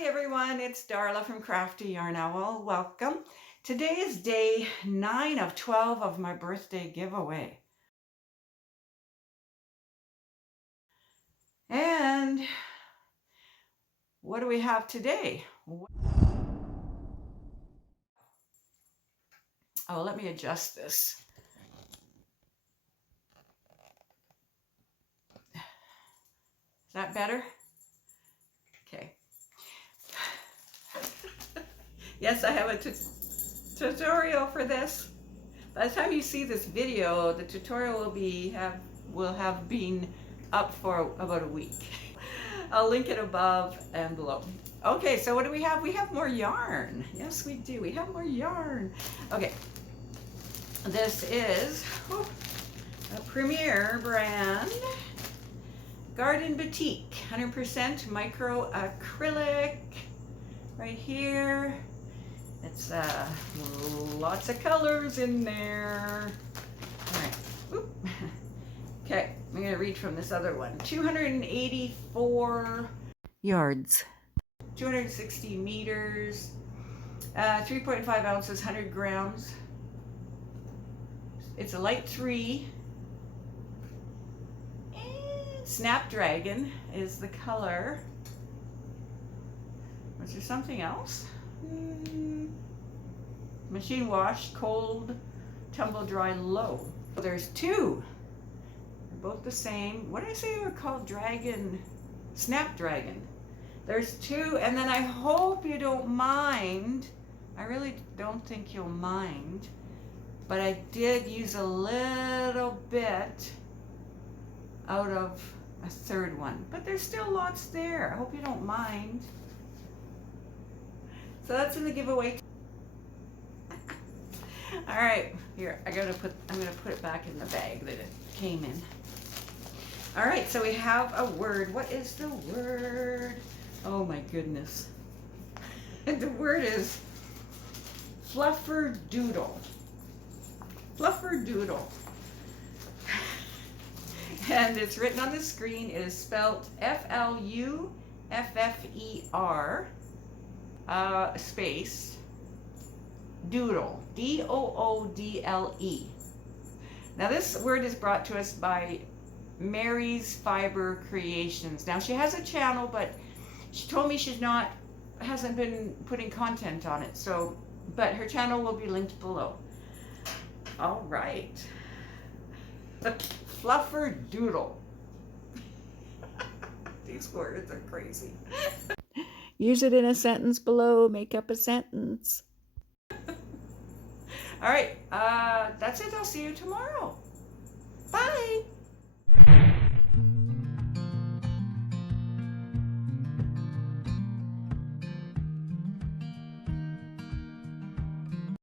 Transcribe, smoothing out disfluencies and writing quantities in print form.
Hi everyone, it's Darla from Crafty Yarn Owl. Welcome. Today is day 9 of 12 of my birthday giveaway. And what do we have today? Oh, let me adjust this. Is that better? Okay. Yes, I have a tutorial for this. By the time you see this video, the tutorial will have been up for about a week. I'll link it above and below. Okay, so what do we have? We have more yarn. Yes, we do. We have more yarn. Okay, this is a Premier brand Garden Boutique 100% micro acrylic right here. It's lots of colors in there. All right. Oop. Okay, I'm going to read from this other one. 284 yards, 260 meters, 3.5 ounces, 100 grams. It's a light 3. And Snapdragon is the color. Was there something else? Machine wash, cold, tumble dry, low. There's 2. They're both the same. What did I say they were called? Dragon, Snapdragon. There's 2, and then I hope you don't mind. I really don't think you'll mind, but I did use a little bit out of a 3rd one, but there's still lots there. I hope you don't mind. So that's in the giveaway. All right, here, I'm gonna put it back in the bag that it came in. All right, so we have a word. What is the word? Oh my goodness. The word is flufferdoodle. Flufferdoodle. And it's written on the screen. It is spelled F-L-U-F-F-E-R space doodle, D-O-O-D-L-E. Now this word is brought to us by Mary's Fiber Creations. Now she has a channel, but she told me hasn't been putting content on it. So, but her channel will be linked below. All right. Flufferdoodle. These words are crazy. Use it in a sentence below. Make up a sentence. All right, that's it. I'll see you tomorrow. Bye.